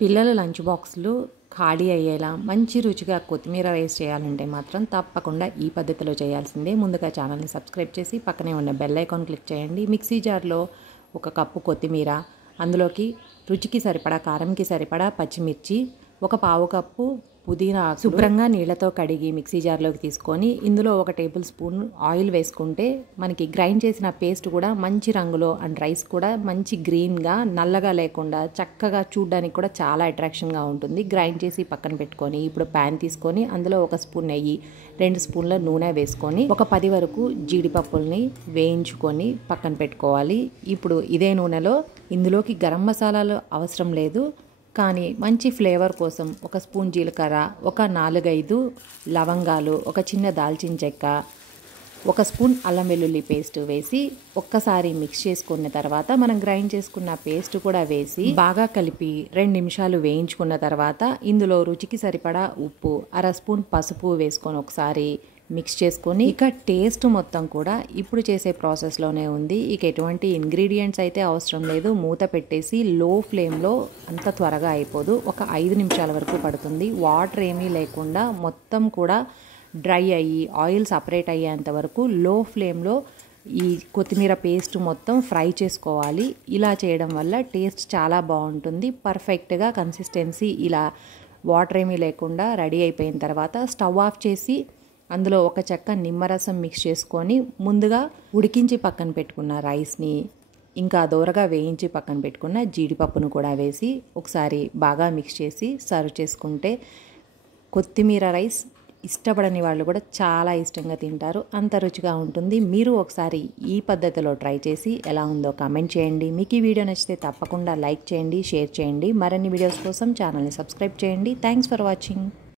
పిల్లల లంచ్ బాక్సులు ఖాళీ అయ్యేలా మంచి రుచిగా కొత్తిమీర రైస్ చేయాలంటే మాత్రం తప్పకుండా ఈ పద్ధతిలో చేయాల్సిందే. ముందుగా ఛానల్ని సబ్స్క్రైబ్ చేసి పక్కనే ఉన్న బెల్ ఐకాన్ క్లిక్ చేయండి. మిక్సీ జార్లో 1 కప్పు కొత్తిమీర, అందులోకి రుచికి సరిపడా, కారంకి సరిపడా పచ్చిమిర్చి, 1 పావు కప్పు పుదీనా శుభ్రంగా నీళ్లతో కడిగి మిక్సీ జార్లోకి తీసుకొని ఇందులో 1 టేబుల్ స్పూన్ ఆయిల్ వేసుకుంటే మనకి గ్రైండ్ చేసిన పేస్ట్ కూడా మంచి రంగులో అండ్ రైస్ కూడా మంచి గ్రీన్గా నల్లగా లేకుండా చక్కగా చూడడానికి కూడా చాలా అట్రాక్షన్గా ఉంటుంది. గ్రైండ్ చేసి పక్కన పెట్టుకొని ఇప్పుడు ప్యాన్ తీసుకొని అందులో 1 స్పూన్ నెయ్యి, 2 స్పూన్ల నూనె వేసుకొని 10 వరకు జీడిపప్పుల్ని వేయించుకొని పక్కన పెట్టుకోవాలి. ఇప్పుడు ఇదే నూనెలో ఇందులోకి గరం మసాలాలు అవసరం లేదు, కానీ మంచి ఫ్లేవర్ కోసం 1 స్పూన్ జీలకర్ర, 4-5 లవంగాలు, 1 చిన్న దాల్చిన చెక్క, 1 స్పూన్ అల్లం వెల్లుల్లి పేస్ట్ వేసి ఒక్కసారి మిక్స్ చేసుకున్న తర్వాత మనం గ్రైండ్ చేసుకున్న పేస్ట్ కూడా వేసి బాగా కలిపి 2 నిమిషాలు వేయించుకున్న తర్వాత ఇందులో రుచికి సరిపడా ఉప్పు, 1/2 స్పూన్ పసుపు వేసుకొని ఒకసారి మిక్స్ చేసుకొని ఇక టేస్ట్ మొత్తం కూడా ఇప్పుడు చేసే ప్రాసెస్లోనే ఉంది. ఇక ఎటువంటి ఇంగ్రీడియంట్స్ అయితే అవసరం లేదు. మూత పెట్టేసి లో ఫ్లేమ్లో అంత త్వరగా అయిపోదు, 5 నిమిషాల వరకు పడుతుంది. వాటర్ ఏమీ లేకుండా మొత్తం కూడా డ్రై అయ్యి ఆయిల్ సపరేట్ అయ్యేంత వరకు లో ఫ్లేమ్లో ఈ కొత్తిమీర పేస్ట్ మొత్తం ఫ్రై చేసుకోవాలి. ఇలా చేయడం వల్ల టేస్ట్ చాలా బాగుంటుంది. పర్ఫెక్ట్గా కన్సిస్టెన్సీ ఇలా వాటర్ ఏమీ లేకుండా రెడీ అయిపోయిన తర్వాత స్టవ్ ఆఫ్ చేసి అందులో 1 చెక్క నిమ్మరసం మిక్స్ చేసుకొని ముందుగా ఉడికించి పక్కన పెట్టుకున్న రైస్ని ఇంకా దోరగా వేయించి పక్కన పెట్టుకున్న జీడిపప్పును కూడా వేసి ఒకసారి బాగా మిక్స్ చేసి సర్వ్ చేసుకుంటే కొత్తిమీర రైస్ ఇష్టపడని వాళ్ళు కూడా చాలా ఇష్టంగా తింటారు. అంత రుచిగా ఉంటుంది. మీరు ఒకసారి ఈ పద్ధతిలో ట్రై చేసి ఎలా ఉందో కామెంట్ చేయండి. మీకు ఈ వీడియో నచ్చితే తప్పకుండా లైక్ చేయండి, షేర్ చేయండి. మరిన్ని వీడియోస్ కోసం ఛానల్ని సబ్స్క్రైబ్ చేయండి. Thanks for watching.